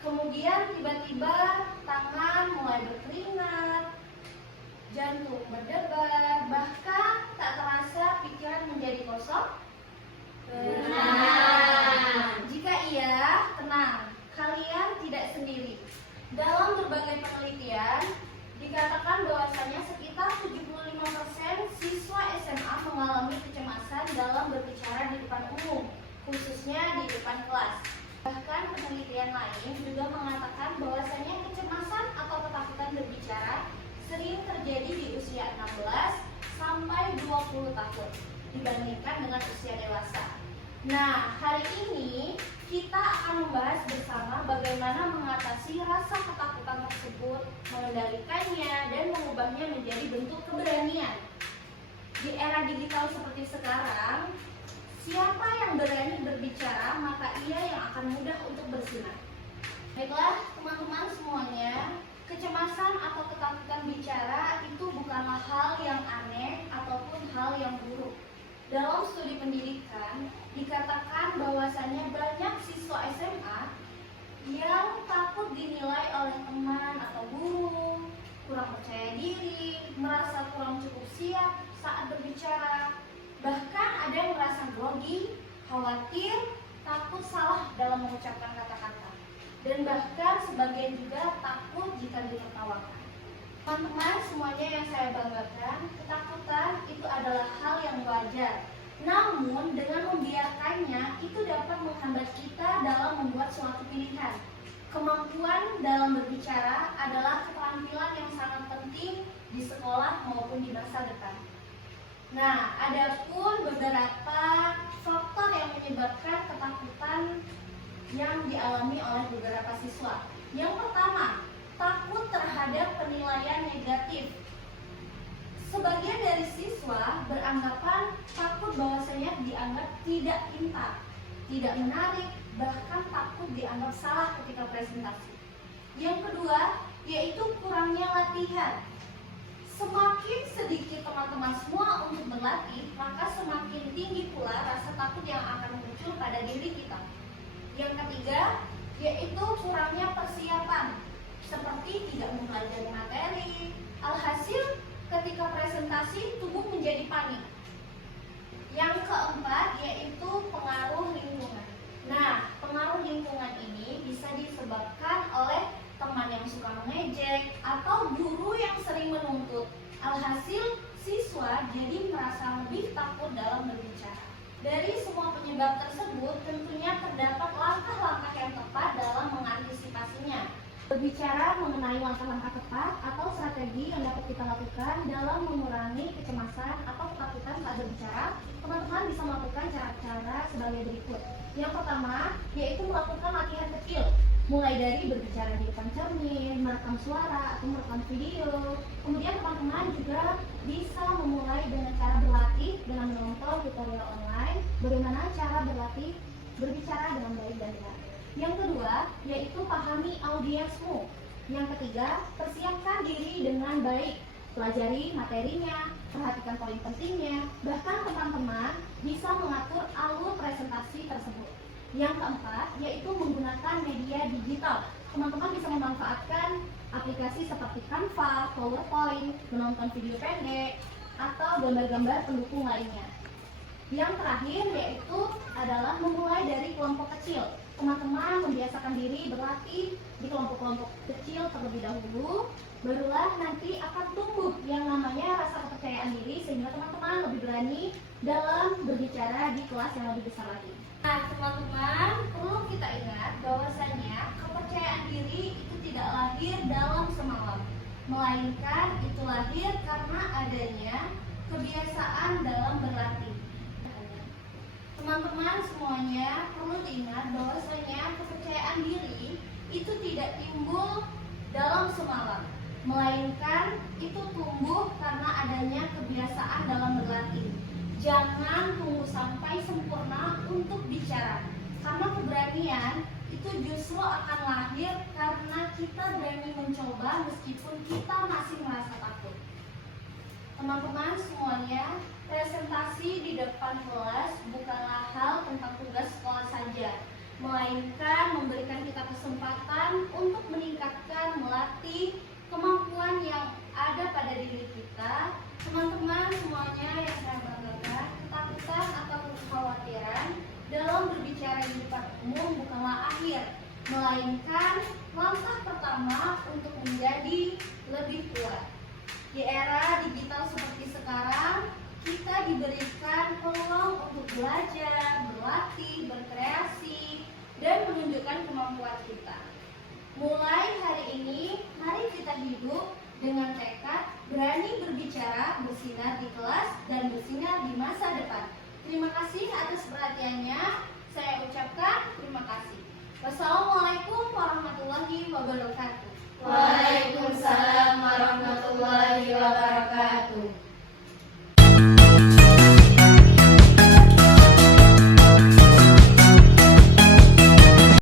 Kemudian tiba-tiba tangan mulai berkeringat, jantung berdebar, bahkan tak terasa pikiran menjadi kosong. Benar. Jika iya, tenang, kalian tidak sendiri. Dalam berbagai penelitian, dikatakan bahwasanya sekitar 75% siswa SMA mengalami kecemasan dalam berbicara di depan umum, khususnya di depan kelas. Bahkan penelitian lain juga mengatakan bahwasanya kecemasan atau ketakutan berbicara sering terjadi di usia 16 sampai 20 tahun dibandingkan dengan usia dewasa. Nah, hari ini kita akan membahas bersama bagaimana mengatasi rasa ketakutan tersebut, mengendalikannya, dan mengubahnya menjadi bentuk keberanian. Di era digital seperti sekarang, siapa yang berani berbicara, maka ia yang akan mudah untuk bersinar. Baiklah, teman-teman semuanya, kecemasan atau ketakutan bicara itu bukanlah hal yang aneh ataupun hal yang buruk. Dalam studi pendidikan, dikatakan bahwasanya banyak siswa SMA yang takut dinilai oleh teman atau guru, kurang percaya diri, merasa kurang cukup siap saat berbicara. Bahkan ada yang merasa grogi, khawatir, takut salah dalam mengucapkan kata-kata. Dan bahkan sebagian juga takut jika ditertawakan. Teman-teman semuanya yang saya banggakan, ketakutan itu adalah hal yang wajar. Namun dengan membiarkannya itu dapat menghambat kita dalam membuat suatu pilihan. Kemampuan dalam berbicara adalah keterampilan yang sangat penting di sekolah maupun di masa depan. Nah, ada pun beberapa faktor yang menyebabkan ketakutan yang dialami oleh beberapa siswa. Yang pertama, takut terhadap penilaian negatif. Sebagian dari siswa beranggapan takut bahwasanya dianggap tidak pintar, tidak menarik, bahkan takut dianggap salah ketika presentasi. Yang kedua, yaitu kurangnya latihan. Semakin sedikit teman-teman semua untuk berlatih, maka semakin tinggi pula rasa takut yang akan muncul pada diri kita. Yang ketiga, yaitu kurangnya persiapan, seperti tidak mempelajari materi. Alhasil, ketika presentasi, tubuh menjadi panik. Yang keempat, yaitu pengaruh lingkungan. Nah, pengaruh lingkungan ini bisa disebabkan oleh teman yang suka mengejek atau guru yang sering menuntut. Alhasil, siswa jadi merasa lebih takut dalam berbicara. Dari semua penyebab tersebut, tentunya terdapat langkah-langkah yang tepat dalam mengantisipasinya. Berbicara mengenai langkah-langkah tepat atau strategi yang dapat kita lakukan dalam mengurangi kecemasan atau ketakutan saat berbicara, teman-teman bisa melakukan cara-cara sebagai berikut. Yang pertama, yaitu melakukan latihan kecil, mulai dari berbicara di depan cermin, merekam suara, atau merekam video. Kemudian teman-teman juga bisa memulai dengan cara berlatih dengan menonton tutorial online bagaimana cara berlatih berbicara dengan baik dan benar. Yang kedua, yaitu pahami audiensmu. Yang ketiga, persiapkan diri dengan baik. Pelajari materinya, perhatikan poin pentingnya. Bahkan teman-teman bisa mengatur alur presentasi tersebut. Yang keempat, yaitu menggunakan media digital. Teman-teman bisa memanfaatkan aplikasi seperti Canva, PowerPoint, menonton video pendek, atau gambar-gambar pendukung lainnya. Yang terakhir yaitu adalah memulai dari kelompok kecil. Teman-teman membiasakan diri berlatih di kelompok-kelompok kecil terlebih dahulu, barulah nanti akan tumbuh yang namanya rasa kepercayaan diri sehingga teman-teman lebih berani dalam berbicara di kelas yang lebih besar lagi. Nah, teman-teman, perlu kita ingat bahwasanya kepercayaan diri itu tidak lahir dalam semalam, melainkan itu lahir karena adanya kebiasaan dalam berlatih. Teman-teman semuanya perlu diingat bahwasanya kepercayaan diri itu tidak timbul dalam semalam, melainkan itu tumbuh karena adanya kebiasaan dalam berlatih. Jangan tunggu sampai sempurna untuk bicara, karena keberanian itu justru akan lahir karena kita berani mencoba meskipun kita masih merasa takut. Teman-teman semuanya, presentasi di depan kelas bukanlah hal tentang tugas sekolah saja, melainkan memberikan kita kesempatan untuk meningkatkan, melatih kemampuan yang ada pada diri kita. Teman-teman semuanya yang saya banggakan, ketakutan atau kekhawatiran dalam berbicara di depan umum bukanlah akhir, melainkan langkah pertama untuk menjadi lebih kuat. Di era digital seperti sekarang, kita diberikan peluang untuk belajar, berlatih, berkreasi, dan menunjukkan kemampuan kita. Mulai hari ini, mari kita hidup dengan tekad, berani berbicara, bersinar di kelas, dan bersinar di masa depan. Terima kasih atas perhatiannya. Saya ucapkan terima kasih. Wassalamualaikum warahmatullahi wabarakatuh. Waalaikumsalam warahmatullahi wabarakatuh.